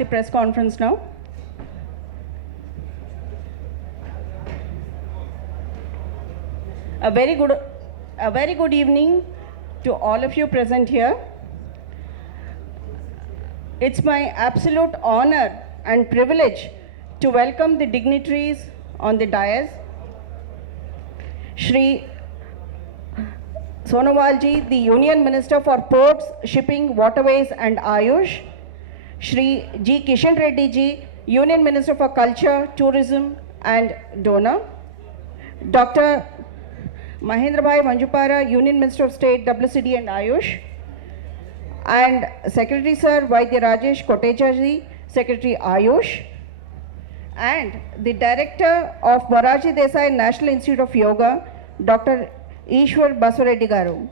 the press conference now. A very good evening to all of you present here. It's my absolute honor and privilege to welcome the dignitaries on the dais. Shri Sonowalji, the Union Minister for Ports, Shipping, Waterways and Ayush. Shri G. Kishan Reddy ji, Union Minister for Culture, Tourism and Donor. Dr. Mahendra Bhai Manjupara, Union Minister of State, WCD and Ayush. And Secretary Sir Vaidya Rajesh Kotecha ji, Secretary Ayush. And the Director of Moraji Desai National Institute of Yoga, Dr. Ishwar Basareddy Garu.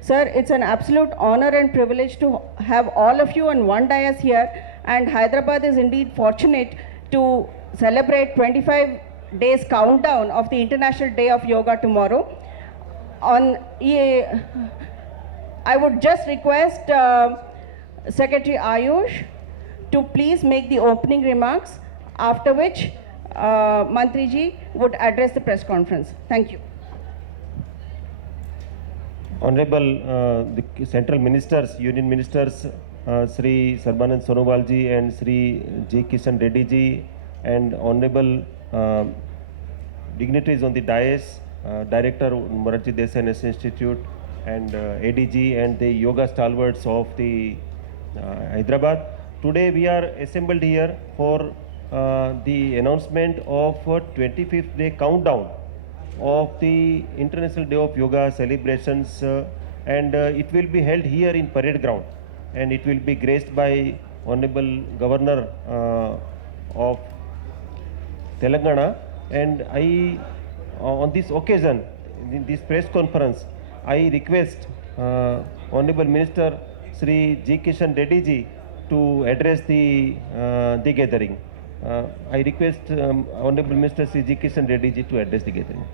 Sir, it's an absolute honor and privilege to have all of you on one dais here, and Hyderabad is indeed fortunate to celebrate 25 days countdown of the International Day of Yoga tomorrow. I would just request Secretary Ayush to please make the opening remarks, after which Mantri ji would address the press conference. Thank you. Honorable the Central Ministers, Union Ministers, Sri Sarbanand Sonowal ji and Sri J. Kishan Reddy ji, and Honorable dignitaries on the dais, Director Moraji Desai National Institute and ADG and the yoga stalwarts of the Hyderabad. Today we are assembled here for the announcement of 25th day countdown of the International Day of Yoga celebrations, and it will be held here in Parade Ground, and it will be graced by Honorable Governor of Telangana. And I, on this occasion, in this press conference, I request Honorable Minister Sri G. Kishan Reddy ji to address the gathering. I request Honorable Minister Sri G. Kishan Reddy ji to address the gathering.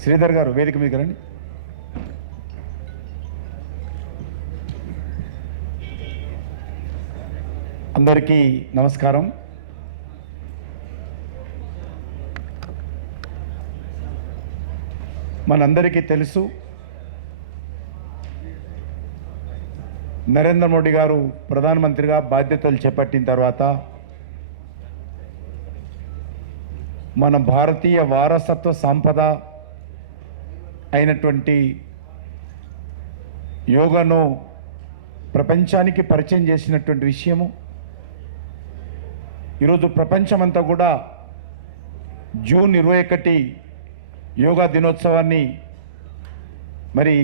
Sridhar గారు వేదిక మీద రండి. అందరికీ నమస్కారం. మనందరికీ తెలుసు, నరేంద్ర మోడీ గారు ప్రధానమంత్రిగా బాధ్యతలు చేపట్టిన తర్వాత మన భారతీయ వారసత్వ సంపద అయినటువంటి యోగాను ప్రపంచానికి పరిచయం చేసినటువంటి విషయము. ఈరోజు ప్రపంచమంతా కూడా జూన్ 21 యోగా దినోత్సవాన్ని మరి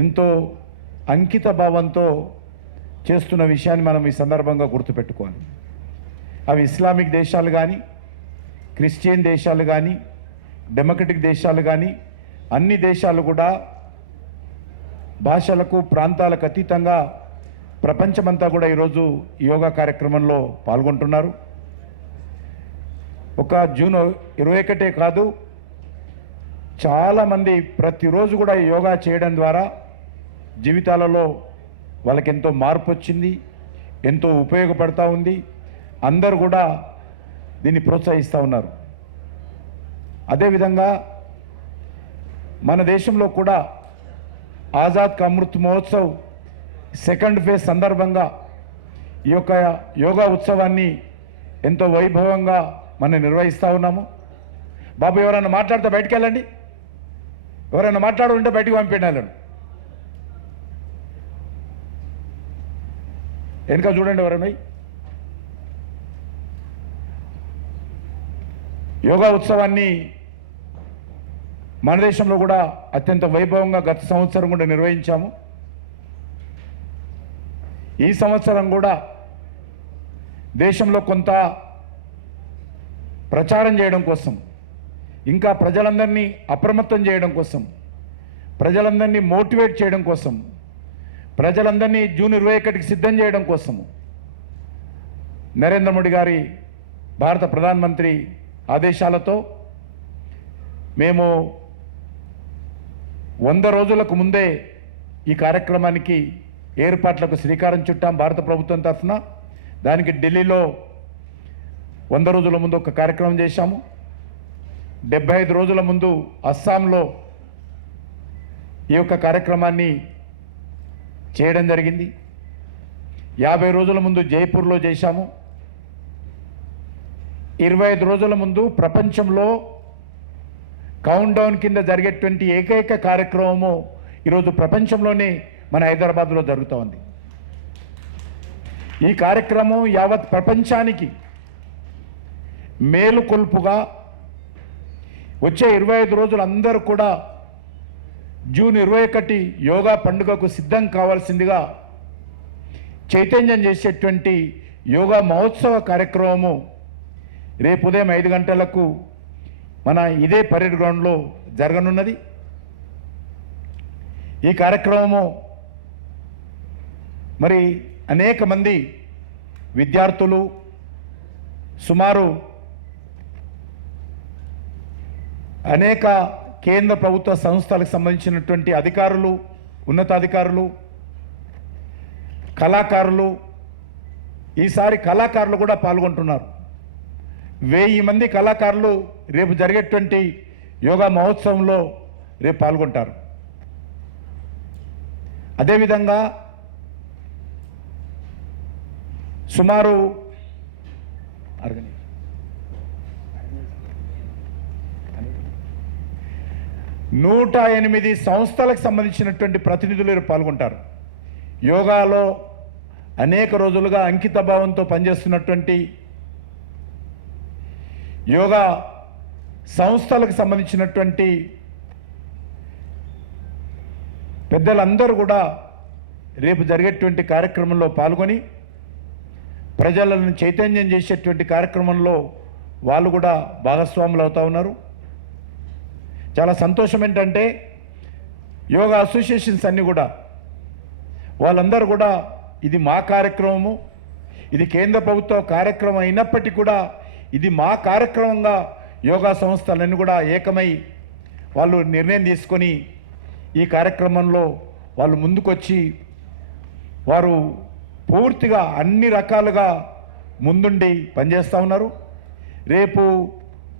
ఎంతో అంకిత భావంతో చేస్తున్న విషయాన్ని మనం ఈ సందర్భంగా గుర్తుపెట్టుకోవాలి. అవి ఇస్లామిక్ దేశాలు కానీ, క్రిస్టియన్ దేశాలు కానీ, డెమోక్రటిక్ దేశాలు కానీ, అన్ని దేశాలు కూడా భాషలకు ప్రాంతాలకు అతీతంగా ప్రపంచమంతా కూడా ఈరోజు యోగా కార్యక్రమంలో పాల్గొంటున్నారు. ఒక జూన్ 21 కాదు, చాలామంది ప్రతిరోజు కూడా యోగా చేయడం ద్వారా జీవితాలలో వాళ్ళకి ఎంతో మార్పు వచ్చింది, ఎంతో ఉపయోగపడతా ఉంది. అందరూ కూడా దీన్ని ప్రోత్సహిస్తూ ఉన్నారు. అదేవిధంగా మన దేశంలో కూడా ఆజాద్ కా అమృత్ మహోత్సవ్ సెకండ్ ఫేజ్ సందర్భంగా ఈ యొక్క యోగా ఉత్సవాన్ని ఎంతో వైభవంగా మనం నిర్వహిస్తూ ఉన్నాము. బాబు, ఎవరైనా మాట్లాడితే బయటికి వెళ్ళండి, ఎవరైనా మాట్లాడుతుంటే బయటికి పంపించాలండి. వెనుక చూడండి ఎవరైనా. యోగా ఉత్సవాన్ని మన దేశంలో కూడా అత్యంత వైభవంగా గత సంవత్సరం కూడా నిర్వహించాము. ఈ సంవత్సరం కూడా దేశంలో కొంత ప్రచారం చేయడం కోసం, ఇంకా ప్రజలందరినీ అప్రమత్తం చేయడం కోసం, ప్రజలందరినీ మోటివేట్ చేయడం కోసం, ప్రజలందరినీ జూన్ 21కి సిద్ధం చేయడం కోసము నరేంద్ర మోడీ గారి భారత ప్రధానమంత్రి ఆదేశాలతో మేము 100 రోజులకు ముందే ఈ కార్యక్రమానికి ఏర్పాట్లకు శ్రీకారం చుట్టాం భారత ప్రభుత్వం తరఫున. దానికి ఢిల్లీలో 100 రోజుల ముందు ఒక కార్యక్రమం చేశాము. 75 రోజుల ముందు అస్సాంలో ఈ యొక్క కార్యక్రమాన్ని చేయడం జరిగింది. 50 రోజుల ముందు జైపూర్లో చేశాము. 25 రోజుల ముందు ప్రపంచంలో కౌంట్ డౌన్ కింద జరిగేటువంటి ఏకైక కార్యక్రమము ఈరోజు ప్రపంచంలోనే మన హైదరాబాద్లో జరుగుతూ ఉంది. ఈ కార్యక్రమం యావత్ ప్రపంచానికి మేలుకొల్పుగా వచ్చే 25 రోజులు అందరూ కూడా జూన్ 21 యోగా పండుగకు సిద్ధం కావాల్సిందిగా చైతన్యం చేసేటువంటి యోగా మహోత్సవ కార్యక్రమము రేపు ఉదయం 5 గంటలకు మన ఇదే పరేడ్ గ్రౌండ్లో జరగనున్నది. ఈ కార్యక్రమము మరి అనేక మంది విద్యార్థులు, సుమారు అనేక కేంద్ర ప్రభుత్వ సంస్థలకు సంబంధించినటువంటి అధికారులు, ఉన్నతాధికారులు, కళాకారులు, ఈసారి కళాకారులు కూడా పాల్గొంటున్నారు. 1000 మంది కళాకారులు రేపు జరిగేటువంటి యోగా మహోత్సవంలో రేపు పాల్గొంటారు. అదేవిధంగా సుమారు 108 సంస్థలకు సంబంధించినటువంటి ప్రతినిధులు రేపు పాల్గొంటారు. యోగాలో అనేక రోజులుగా అంకిత భావంతో పనిచేస్తున్నటువంటి యోగా సంస్థలకు సంబంధించినటువంటి పెద్దలందరూ కూడా రేపు జరిగేటువంటి కార్యక్రమంలో పాల్గొని ప్రజలను చైతన్యం చేసేటువంటి కార్యక్రమంలో వాళ్ళు కూడా భాగస్వాములు అవుతూ ఉన్నారు. చాలా సంతోషం ఏంటంటే యోగా అసోసియేషన్స్ అన్నీ కూడా వాళ్ళందరూ కూడా ఇది మా కార్యక్రమము, ఇది కేంద్ర ప్రభుత్వ కార్యక్రమం అయినప్పటికీ కూడా ఇది మా కార్యక్రమంగా యోగా సంస్థలన్నీ కూడా ఏకమై వాళ్ళు నిర్ణయం తీసుకొని ఈ కార్యక్రమంలో వాళ్ళు ముందుకొచ్చి వారు పూర్తిగా అన్ని రకాలుగా ముందుండి పనిచేస్తూ ఉన్నారు. రేపు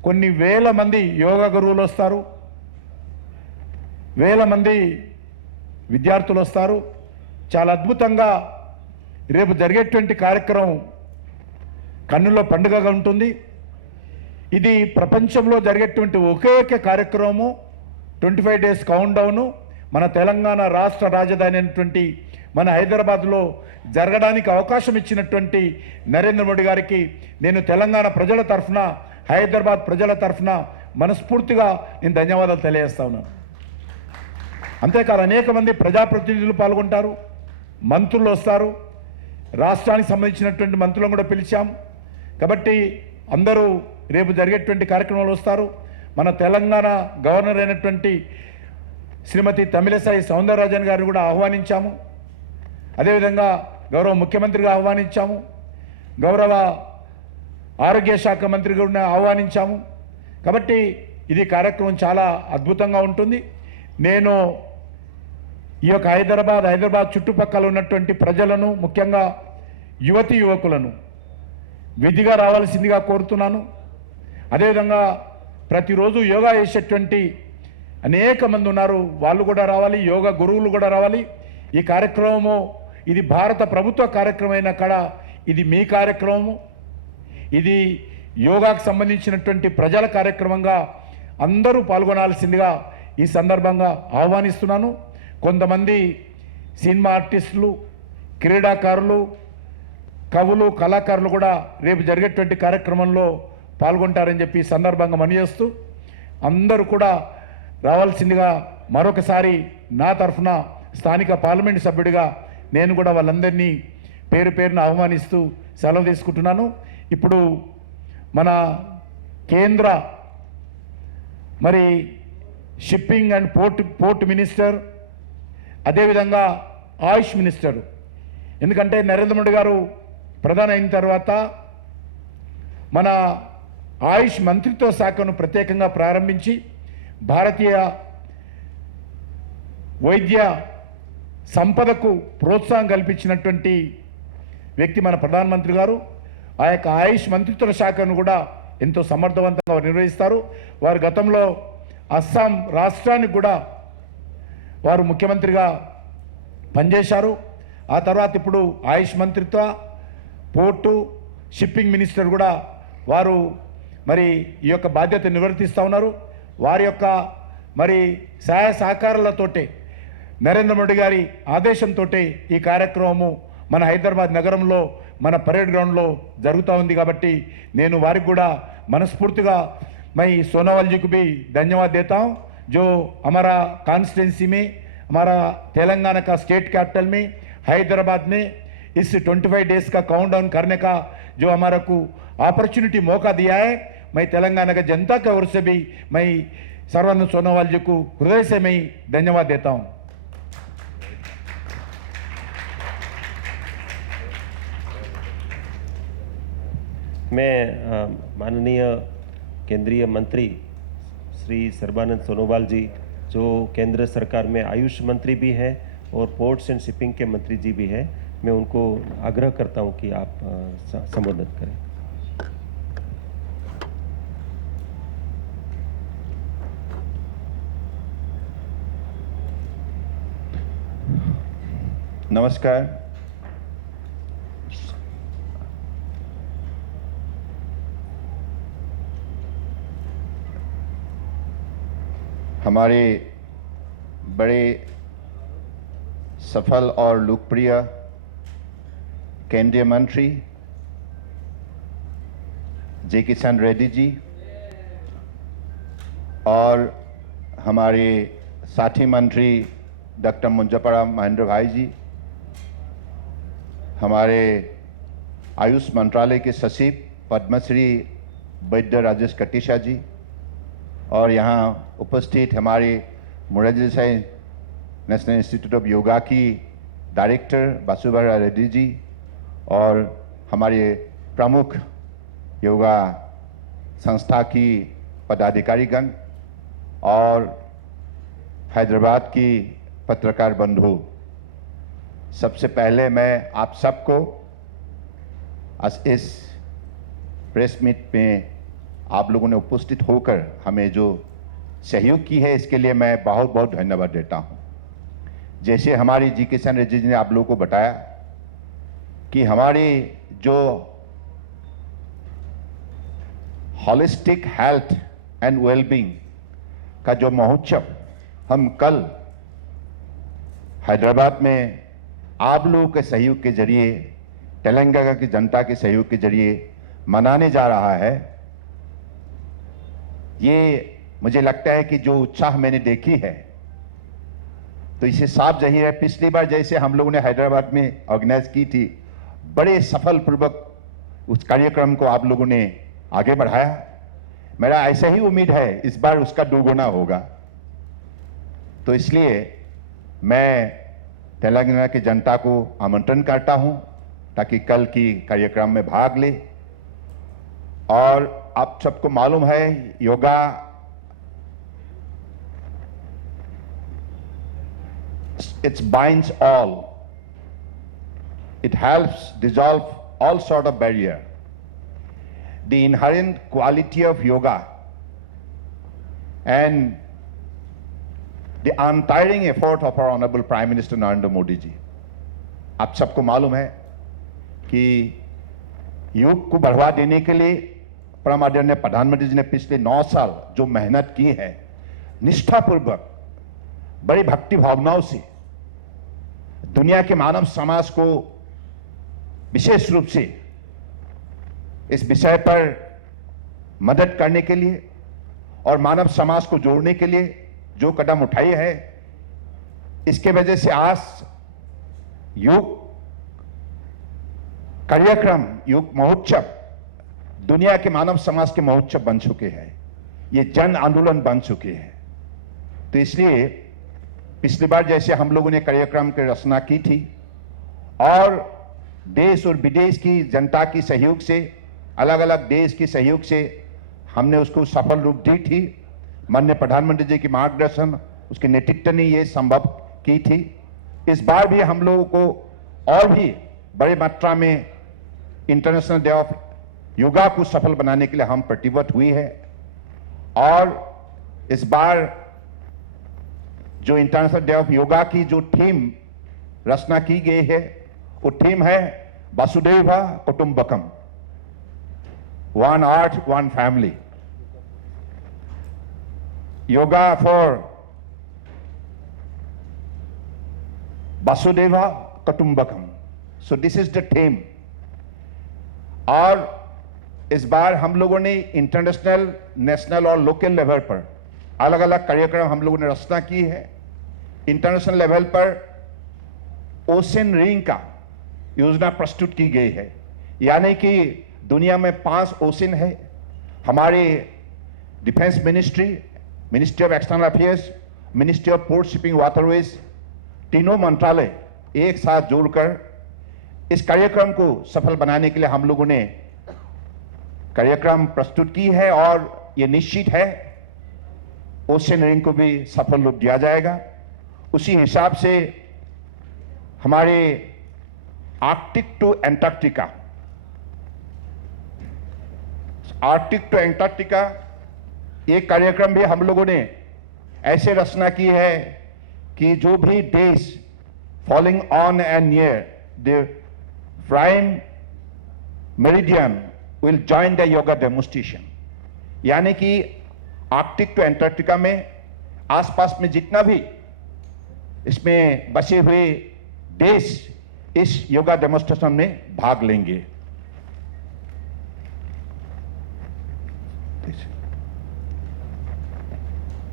కొన్ని వేల మంది యోగా గురువులు వస్తారు, వేల మంది విద్యార్థులు వస్తారు. చాలా అద్భుతంగా రేపు జరిగేటువంటి కార్యక్రమం కన్నులో పండుగగా ఉంటుంది. ఇది ప్రపంచంలో జరిగేటువంటి ఒకే ఒక కార్యక్రమము. 25 డేస్ కౌంట్ డౌను మన తెలంగాణ రాష్ట్ర రాజధాని అయినటువంటి మన హైదరాబాద్లో జరగడానికి అవకాశం ఇచ్చినటువంటి నరేంద్ర మోడీ గారికి నేను తెలంగాణ ప్రజల తరఫున, హైదరాబాద్ ప్రజల తరఫున మనస్ఫూర్తిగా నేను ధన్యవాదాలు తెలియజేస్తా ఉన్నాను. అంతేకాదు అనేక మంది ప్రజాప్రతినిధులు పాల్గొంటారు, మంత్రులు వస్తారు, రాష్ట్రానికి సంబంధించినటువంటి మంత్రులను కూడా పిలిచాం. కాబట్టి అందరూ రేపు జరిగేటువంటి కార్యక్రమాలు వస్తారు. మన తెలంగాణ గవర్నర్ అయినటువంటి శ్రీమతి తమిళసై సౌందరరాజన్ గారిని కూడా ఆహ్వానించాము. అదేవిధంగా గౌరవ ముఖ్యమంత్రిగా ఆహ్వానించాము, గౌరవ ఆరోగ్య శాఖ మంత్రి కూడా ఆహ్వానించాము. కాబట్టి ఇది కార్యక్రమం చాలా అద్భుతంగా ఉంటుంది. నేను ఈ యొక్క హైదరాబాద్ చుట్టుపక్కల ఉన్నటువంటి ప్రజలను, ముఖ్యంగా యువతీ యువకులను విధిగా రావాల్సిందిగా కోరుతున్నాను. అదేవిధంగా ప్రతిరోజు యోగా చేసేటువంటి అనేక మంది ఉన్నారు, వాళ్ళు కూడా రావాలి, యోగా గురువులు కూడా రావాలి. ఈ కార్యక్రమము ఇది భారత ప్రభుత్వ కార్యక్రమమైన కాడ ఇది మీ కార్యక్రమము, ఇది యోగాకు సంబంధించినటువంటి ప్రజల కార్యక్రమంగా అందరూ పాల్గొనాల్సిందిగా ఈ సందర్భంగా ఆహ్వానిస్తున్నాను. కొంతమంది సినిమా ఆర్టిస్టులు, క్రీడాకారులు, కవులు, కళాకారులు కూడా రేపు జరిగేటువంటి కార్యక్రమంలో పాల్గొంటారని చెప్పి ఈ సందర్భంగా మనవి చేస్తూ అందరూ కూడా రావాల్సిందిగా మరొకసారి నా తరఫున స్థానిక పార్లమెంట్ సభ్యుడిగా నేను కూడా వాళ్ళందరినీ పేరు పేరున ఆహ్వానిస్తూ సెలవు తీసుకుంటున్నాను. ఇప్పుడు మన కేంద్ర మరి షిప్పింగ్ అండ్ పోర్ట్ మినిస్టర్, అదేవిధంగా ఆయుష్ మినిస్టర్, ఎందుకంటే నరేంద్ర మోడీ గారు ప్రధాని అయిన తర్వాత మన ఆయుష్ మంత్రిత్వ శాఖను ప్రత్యేకంగా ప్రారంభించి భారతీయ వైద్య సంపదకు ప్రోత్సాహం కల్పించినటువంటి వ్యక్తి మన ప్రధానమంత్రి గారు. ఆ యొక్క ఆయుష్ మంత్రిత్వ శాఖను కూడా ఎంతో సమర్థవంతంగా నిర్వహిస్తారు. వారు గతంలో అస్సాం రాష్ట్రానికి కూడా వారు ముఖ్యమంత్రిగా పనిచేశారు. ఆ తర్వాత ఇప్పుడు ఆయుష్ మంత్రిత్వ, పోర్టు, షిప్పింగ్ మినిస్టర్ కూడా వారు మరి ఈ యొక్క బాధ్యత నిర్వర్తిస్తూ ఉన్నారు. వారి యొక్క మరి సహాయ సహకారాలతోటే నరేంద్ర మోడీ గారి ఆదేశంతో ఈ కార్యక్రమము మన హైదరాబాద్ నగరంలో మన పరేడ్ గ్రౌండ్లో జరుగుతూ ఉంది. కాబట్టి నేను వారికి కూడా మనస్ఫूर्तिగా मैं सोनोवाल जी को भी धन्यवाद देता हूं, जो हमारा कॉन्स्टिट्यूंसी में, हमारा तेलंगाना का स्टेट कैपिटल में हैदराबाद में इस 25 डेज का काउंटडाउन करने का जो हमारा को अपॉर्चुनिटी मौका दिया है, मैं तेलंगाना की जनता की ओर से भी मैं सर्वानंद सोनोवाल जी को हृदय से मैं धन्यवाद देता हूं. मैं माननीय केंद्रीय मंत्री श्री सर्बानंद सोनोवाल जी, जो केंद्र सरकार में आयुष मंत्री भी हैं और पोर्ट्स एंड शिपिंग के मंत्री जी भी हैं, मैं उनको आग्रह करता हूं कि आप संबोधित करें. नमस्कार. हमारे बड़े सफल और लोकप्रिय केंद्रीय मंत्री जी किशन रेड्डी जी और हमारे साथी मंत्री डॉक्टर मुंजपरा महेंद्र भाई जी, हमारे आयुष मंत्रालय के सचिव पद्मश्री वैद्य राजेश कटीशा जी, और यहाँ उपस्थित हमारे Morarji Desai national institute of yoga की डायरेक्टर बासुबरा रेड्डी जी, और हमारे प्रमुख योगा संस्था की पदाधिकारीगण, और हैदराबाद की पत्रकार बंधु, सबसे पहले मैं आप सबको इस प्रेस मीट में आप लोगों ने उपस्थित होकर हमें जो सहयोग की है, इसके लिए मैं बहुत बहुत धन्यवाद देता हूं. जैसे हमारी जी किशन रेड्डी जी ने आप लोगों को बताया कि हमारी जो हॉलिस्टिक हेल्थ एंड वेलबींग का जो महोत्सव हम कल हैदराबाद में आप लोगों के सहयोग के जरिए, तेलंगाना की जनता के सहयोग के जरिए मनाने जा रहा है, ये मुझे लगता है कि जो उत्साह मैंने देखी है, तो इसे साफ जाहिर है पिछली बार जैसे हम लोगों ने हैदराबाद में ऑर्गेनाइज की थी, बड़े सफल पूर्वक उस कार्यक्रम को आप लोगों ने आगे बढ़ाया. मेरा ऐसा ही उम्मीद है इस बार उसका दोगुना होगा. तो इसलिए मैं तेलंगाना की जनता को आमंत्रण करता हूं ताकि कल की कार्यक्रम में भाग ले. और आप सबको मालूम है yoga it binds all, it helps dissolve all sort of barrier. The inherent quality of yoga and the untiring effort of our Honorable Prime Minister Narendra Modi ji. आप सबको मालूम है कि योग को बढ़ावा देने के लिए परम आदरणीय प्रधानमंत्री जी ने पिछले 9 साल जो मेहनत की है, निष्ठापूर्वक बड़ी भक्ति भावनाओं से दुनिया के मानव समाज को विशेष रूप से इस विषय पर मदद करने के लिए और मानव समाज को जोड़ने के लिए जो कदम उठाए हैं, इसके वजह से आज योग कार्यक्रम, योग महोत्सव दुनिया के मानव समाज के महोत्सव बन चुके हैं, ये जन आंदोलन बन चुके हैं. तो इसलिए पिछली बार जैसे हम लोगों ने कार्यक्रम की रचना की थी और देश और विदेश की जनता की सहयोग से, अलग अलग देश के सहयोग से हमने उसको सफल रूप दी थी. माननीय प्रधानमंत्री जी के मार्गदर्शन, उसके नेतृत्व ने ये संभव की थी. इस बार भी हम लोगों को और भी बड़ी मात्रा में इंटरनेशनल डे ऑफ योगा को सफल बनाने के लिए हम प्रतिबद्ध हुई है। और इस बार जो इंटरनेशनल डे ऑफ योगा की जो थीम रचना की गई है, वो थीम है Vasudhaiva Kutumbakam, one earth one family, yoga for Vasudhaiva Kutumbakam. So this is the theme. और इस बार हम लोगों ने इंटरनेशनल, नेशनल और लोकल लेवल पर अलग अलग कार्यक्रम हम लोगों ने रचना की है। इंटरनेशनल लेवल पर ओशन रिंग का योजना प्रस्तुत की गई है, यानी कि दुनिया में 5 ओशन है। हमारे defence ministry, ministry of external affairs, ministry of port shipping waterways, तीनों मंत्रालय एक साथ जोड़कर इस कार्यक्रम को सफल बनाने के लिए हम लोगों ने कार्यक्रम प्रस्तुत की है। और ये निश्चित है ओशन रिंग को भी सफल रूप दिया जाएगा। उसी हिसाब से हमारे Arctic to Antarctica, Arctic to Antarctica ये कार्यक्रम भी हम लोगों ने ऐसे रचना की है कि जो भी देश falling on and near the prime meridian will join the yoga demonstration, यानी कि आर्कटिक टू एंटार्क्टिका में आसपास में जितना भी इसमें बसे हुए देश इस योगा डेमोन्स्ट्रेशन में भाग लेंगे।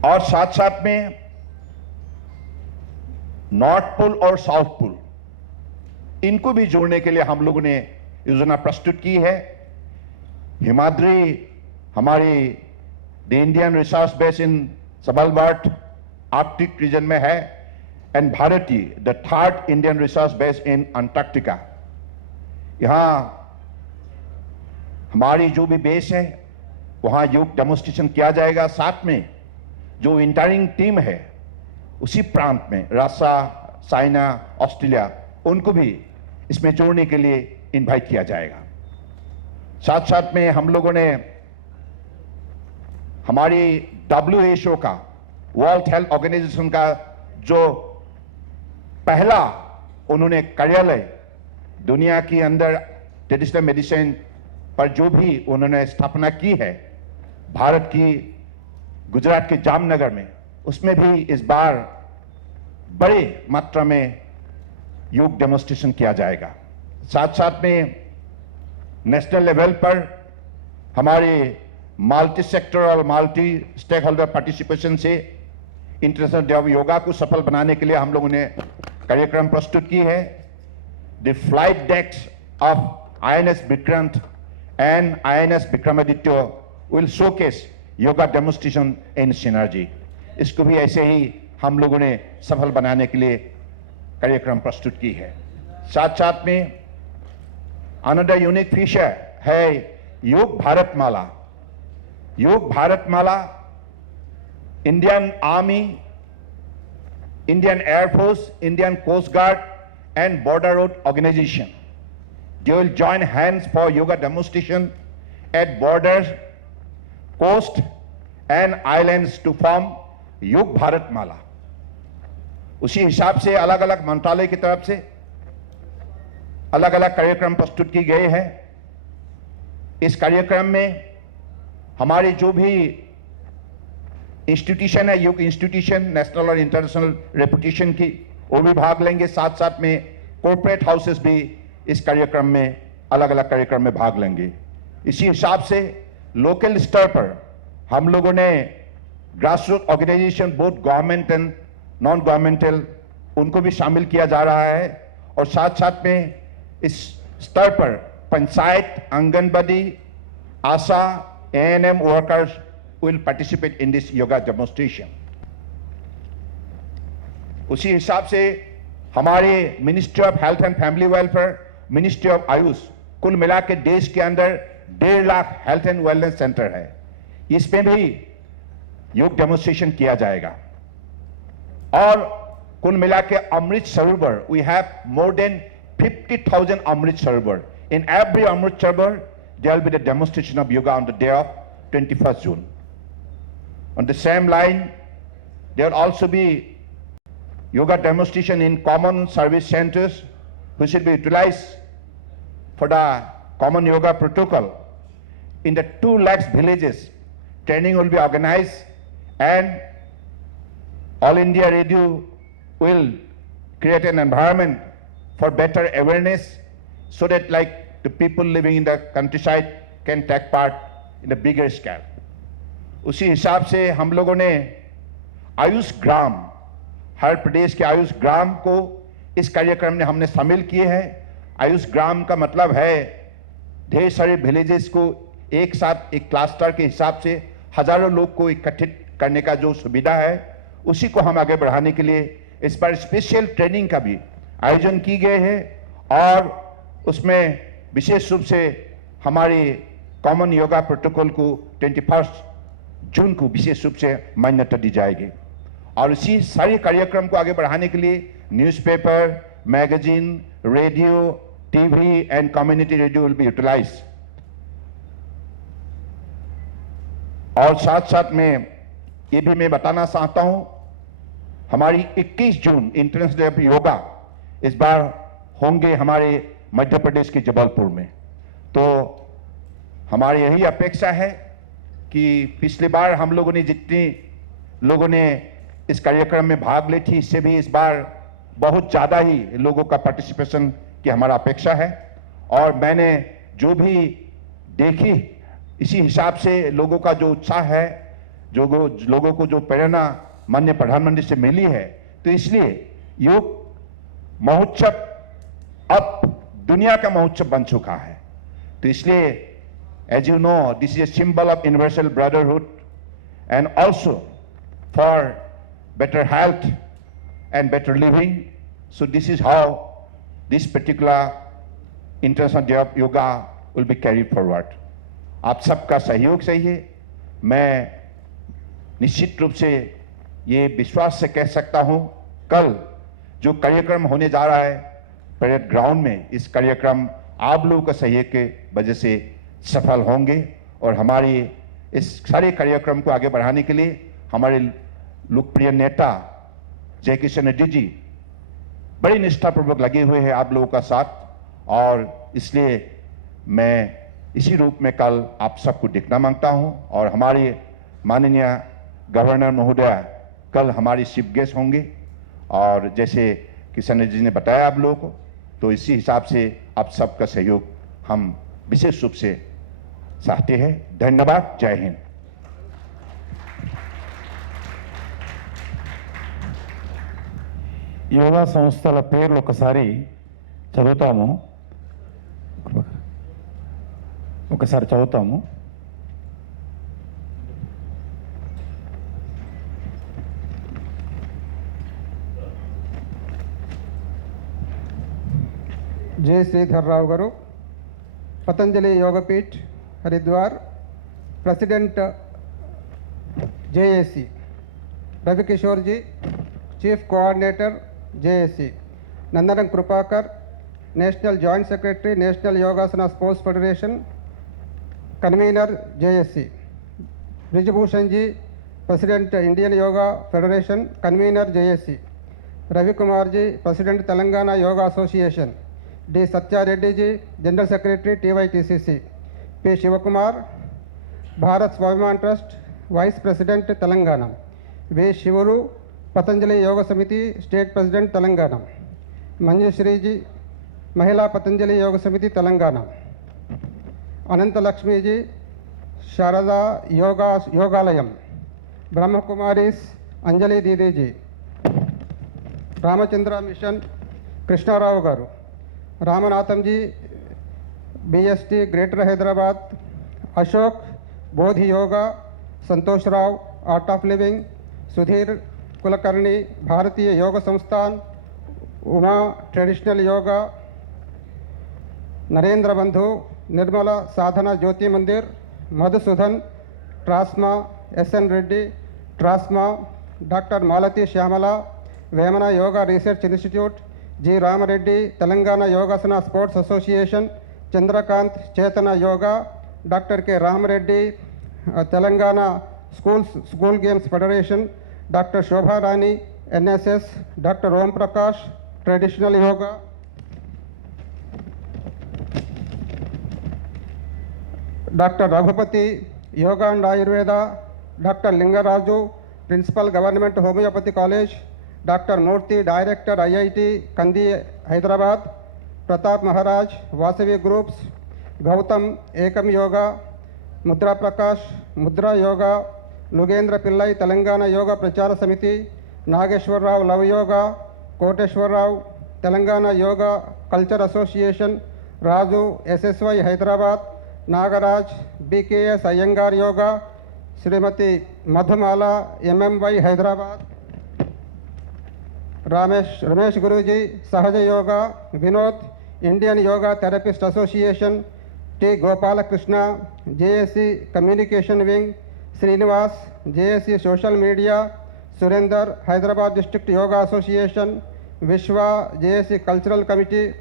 और साथ साथ में नॉर्थ पोल और साउथ पोल, इनको भी जोड़ने के लिए हम लोगों ने योजना प्रस्तुत की है। हिमाद्री हमारी the Indian research base in Svalbard Arctic region में है, and Bharati the 3rd Indian research base in Antarctica. यहां हमारी जो भी बेस है वहां योग डेमोन्स्ट्रेशन किया जाएगा। साथ में जो इंटरिंग टीम है उसी प्रांत में रशिया, चाइना, ऑस्ट्रेलिया, उनको भी इसमें जोड़ने के लिए इनवाइट किया जाएगा। साथ साथ में हम लोगों ने हमारी WHO का, वर्ल्ड हेल्थ ऑर्गेनाइजेशन का जो पहला उन्होंने कार्यालय दुनिया के अंदर ट्रेडिशनल मेडिसिन पर जो भी उन्होंने स्थापना की है भारत की गुजरात के जामनगर में, उसमें भी इस बार बड़े मात्रा में योग डेमोन्स्ट्रेशन किया जाएगा। साथ साथ में नेशनल लेवल पर हमारे मल्टी सेक्टर और मल्टी स्टेक होल्डर पार्टिसिपेशन से इंटरनेशनल डे ऑफ योगा को सफल बनाने के लिए हम लोगों ने कार्यक्रम प्रस्तुत की है। The flight decks of INS Vikrant and INS Vikramaditya will showcase yoga demonstration in synergy. इसको भी ऐसे ही हम लोगों ने सफल बनाने के लिए कार्यक्रम प्रस्तुत की है। साथ साथ में अनदर यूनिक फीचर है योग Bharat Mala. Yog Bharat Mala Indian Army, Indian Air Force, Indian Coast Guard and Border Road Organisation, they will join hands for yoga demonstration at borders, coast and islands to form योग भारत माला। उसी हिसाब से अलग अलग मंत्रालय की तरफ से अलग अलग कार्यक्रम प्रस्तुत किए गए हैं। इस कार्यक्रम में हमारे जो भी इंस्टीट्यूशन है, योग इंस्टीट्यूशन नेशनल और इंटरनेशनल रेपुटेशन की, वो भी भाग लेंगे। साथ साथ में कॉर्पोरेट हाउसेस भी इस कार्यक्रम में अलग अलग कार्यक्रम में भाग लेंगे। इसी हिसाब से लोकल स्तर पर हम लोगों ने grass root organization, both government and non governmental, उनको भी शामिल किया जा रहा है। और साथ साथ में इस स्तर पर पंचायत, आंगनबाड़ी, आशा, ANM workers will participate in this yoga demonstration. उसी हिसाब से हमारे ministry of health and family welfare, ministry of Ayush, कुल मिला के देश के अंदर 1.5 lakh health and wellness centre है। इसमें भी योग डेमोन्स्ट्रेशन किया जाएगा। और कुल मिला के Amrit Sarovar, we have more than 50,000 Amrit Sarovar. In every Amrit Sarovar, there will be the demonstration of yoga on the day of 21st June. On the same line, there will also be yoga demonstration in common service centers, which will be utilized for the common yoga protocol. In the 2 lakhs villages, training will be organized, and All India Radio will create an environment for better awareness, so that like the people living in the countryside can take part in a bigger scale. उसी हिसाब से हम लोगों ने आयुष ग्राम, हर प्रदेश के आयुष ग्राम को इस कार्यक्रम में हमने शामिल किए हैं। आयुष ग्राम का मतलब है ढेर सारे विलेजेस को एक साथ एक क्लस्टर के हिसाब से हजारों लोग को इकट्ठित करने का जो सुविधा है, उसी को हम आगे बढ़ाने के लिए इस पर स्पेशल ट्रेनिंग का भी आयोजन की गए हैं, और उसमें विशेष रूप से हमारे कॉमन योगा प्रोटोकॉल को 21 जून को विशेष रूप से मान्यता दी जाएगी। और इसी सारे कार्यक्रम को आगे बढ़ाने के लिए newspaper, magazine, radio, TV and community radio will be utilized. और साथ साथ में ये भी मैं बताना चाहता हूं, हमारी 21 जून इंटरनेशनल डे ऑफ योगा इस बार होंगे हमारे मध्य प्रदेश के जबलपुर में। तो हमारी यही अपेक्षा है कि पिछली बार हम लोगों ने जितने लोगों ने इस कार्यक्रम में भाग ली थी, इससे भी इस बार बहुत ज़्यादा ही लोगों का पार्टिसिपेशन की हमारा अपेक्षा है। और मैंने जो भी देखी, इसी हिसाब से लोगों का जो उत्साह है, जो लोगों को जो प्रेरणा माननीय प्रधानमंत्री से मिली है, तो इसलिए योग महोत्सव अब दुनिया का महोत्सव बन चुका है। तो इसलिए as you know, this is a symbol of universal brotherhood and also for better health and better living. So this is how this particular International Day of Yoga will be carried forward. आप सबका सहयोग चाहिए। मैं निश्चित रूप से ये विश्वास से कह सकता हूँ, कल जो कार्यक्रम होने जा रहा है परेड ग्राउंड में, इस कार्यक्रम आप लोगों का सहयोग के वजह से सफल होंगे। और हमारी इस सारे कार्यक्रम को आगे बढ़ाने के लिए हमारे लोकप्रिय नेता जय किशन रेड्डी जी बड़ी निष्ठापूर्वक लगे हुए हैं आप लोगों का साथ, और इसलिए मैं इसी रूप में कल आप सबको देखना मांगता हूं। और हमारे माननीय गवर्नर महोदय कल हमारी चीफ गेस्ट होंगे, और जैसे किशन रेड्डी जी ने बताया आप लोगों को, तो इसी हिसाब से आप सबका सहयोग हम विशेष रूप से चाहते हैं। धन्यवाद। जय हिंद। యోగా సంస్థల పేర్లు ఒకసారి చదువుతాము. J Sridhar Rao garu, Patanjali Yogpeeth Haridwar, president JAC. Ravikishore ji, chief coordinator JAC. Nandanam Kripakar, national joint secretary, national Yogasana sports federation, convener JSC. Brijbhushan ji, president Indian Yoga federation, convener JSC. Ravi Kumar ji, president Telangana Yoga association. D Satyareddy ji, general secretary TYTCC. P Shivkumar, Bharat Swabhiman trust, vice president Telangana. V Shivaru, Patanjali Yog Samiti state president Telangana. Manjushri ji, Mahila Patanjali Yog समिति तेलंगाना. अनंत लक्ष्मी जी, शारदा योगालयम. ब्रह्म Kumaris Anjali didi ji. Ramchandra mission Krishnarao garu. Ramnatham ji, BST greater Hyderabad. Ashok Bodhi Yoga. Santosh Rao art of living. Sudhir Kulkarni Bharatiya Yog संस्थान. Uma traditional yoga. Narendra बंधु निर्मला साधना ज्योति मंदिर. Madhusudan ट्रास्मा. SN Reddy ट्रास्मा. Doctor Malti Shyamala Vemana Yoga Research Institute, G. Ramareddy, Telangana Yogasana Sports Association, Chandrakant Chetana Yoga, Dr. K. Ramareddy, Telangana School Games Federation, Dr. Shobha Rani, NSS, Dr. Om Prakash, Traditional Yoga, Dr. Raghupati, Yoga and Ayurveda, Dr. Lingaraju, Principal Government Homeopathy College, Dr. Murthy, Director IIT, Kandi, Hyderabad, Pratap Maharaj, Vasavi Groups, Gautam, Ekam Yoga, Mudra Prakash, Mudra Yoga, Lugendra Pillai, Telangana Yoga Prachara Samiti, Nageshwar Rao, Love Yoga, Koteshwar Rao, Telangana Yoga Culture Association, Raju, SSY Hyderabad, Nagaraj, BKS Iyengar Yoga, Srimati Madhumala, MMY Hyderabad, Ramesh Guruji, Sahaja Yoga, Vinod, Indian Yoga Therapist Association, T. Gopala Krishna, JSC Communication Wing, Srinivas, JSC Social Media, Surender, Hyderabad District Yoga Association, Vishwa, JSC Cultural Committee,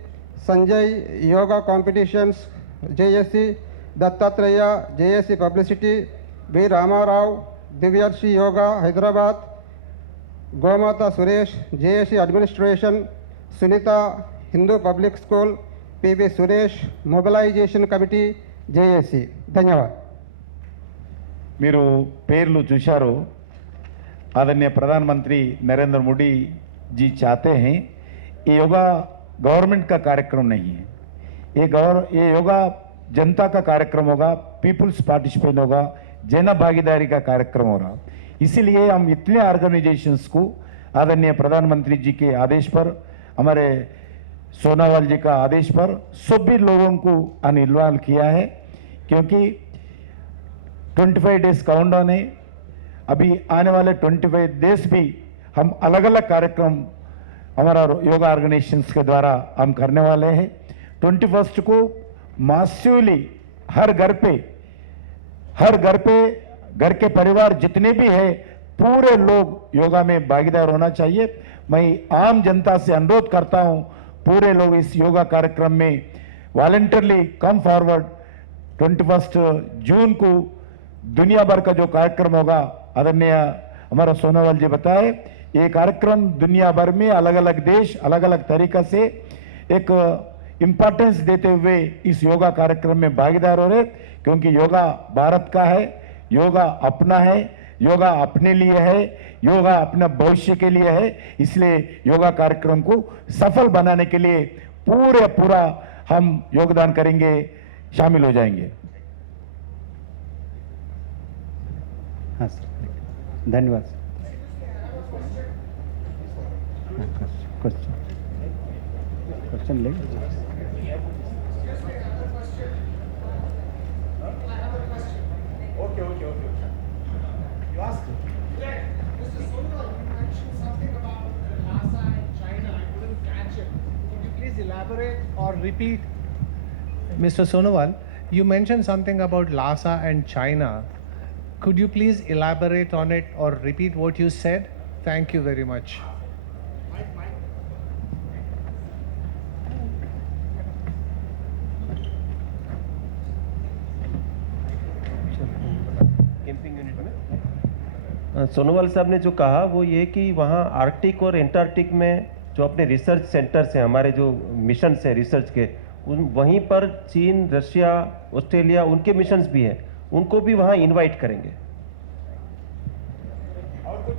Sanjay, Yoga Competitions, JSC, Dattatreya, JSC Publicity, B. Ramarao, Divyarshi Yoga, Hyderabad, Gomata Suresh, JSC Administration, Sunita, Hindu Public School, PB Suresh, Mobilization Committee, JSC. ధన్యవాదాలు. మీరు పేర్లు చూశారు. आदरणीय प्रधानमंत्री नरेंद्र मोदी जी चाहते हैं ये yoga government का कार्यक्रम नहीं है, ये योगा जनता का कार्यक्रम होगा, पीपुल्स पार्टिसिपेट होगा, जन भागीदारी का कार्यक्रम हो रहा. इसीलिए हम इतने ऑर्गेनाइजेशंस को आदरणीय प्रधानमंत्री जी के आदेश पर, हमारे सोनोवाल जी का आदेश पर सभी लोगों को इन्वॉल्व किया है, क्योंकि 25 डेज काउंटडाउन है. अभी आने वाले 25 डेज भी हम अलग अलग कार्यक्रम हमारा योगा ऑर्गेनाइजेशंस के द्वारा हम करने वाले हैं. 21 को मासिवली हर घर पे घर के परिवार जितने भी है पूरे लोग योगा में भागीदार होना चाहिए. मैं आम जनता से अनुरोध करता हूं, पूरे लोग इस योगा कार्यक्रम में वॉलंटियरली कम फॉरवर्ड. 21 जून को दुनिया भर का जो कार्यक्रम होगा, आदरणीय हमारा सोनोवाल जी बताए, ये कार्यक्रम दुनिया भर में अलग अलग देश अलग अलग तरीका से एक इम्पोर्टेंस देते हुए इस योगा कार्यक्रम में भागीदार हो रहे, क्योंकि योगा भारत का है, योगा अपना है, योगा अपने लिए है, योगा अपना भविष्य के लिए है. इसलिए योगा कार्यक्रम को सफल बनाने के लिए पूरा हम योगदान करेंगे, शामिल हो जाएंगे. हाँ सर, धन्यवाद. क्वेश्चन ले. Okay. You asked. Mr. Sonowal, you mentioned something about Lhasa and China. I couldn't catch it. Could you please elaborate or repeat? Mr. Sonowal, you mentioned something about Lhasa and China. Could you please elaborate on it or repeat what you said? Thank you very much. Sonowal साहब ने जो कहा वो ये कि वहाँ Arctic और Antarctic में जो अपने रिसर्च सेंटर्स हैं, हमारे जो मिशंस हैं रिसर्च के, वहीं पर चीन, रशिया, ऑस्ट्रेलिया, उनके मिशंस भी हैं, उनको भी वहाँ इनवाइट करेंगे. और कुछ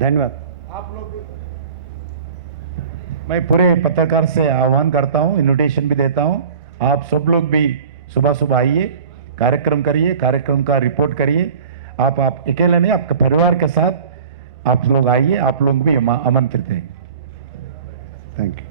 धन्यवाद. आप लोग मैं पूरे पत्रकार से आह्वान करता हूं, इन्विटेशन भी देता हूं, आप सब लोग भी सुबह आइए, कार्यक्रम करिए, कार्यक्रम का रिपोर्ट करिए. आप अकेले नहीं, आपके परिवार के साथ आप लोग आइए, आप लोग भी आमंत्रित हैं. Thank you.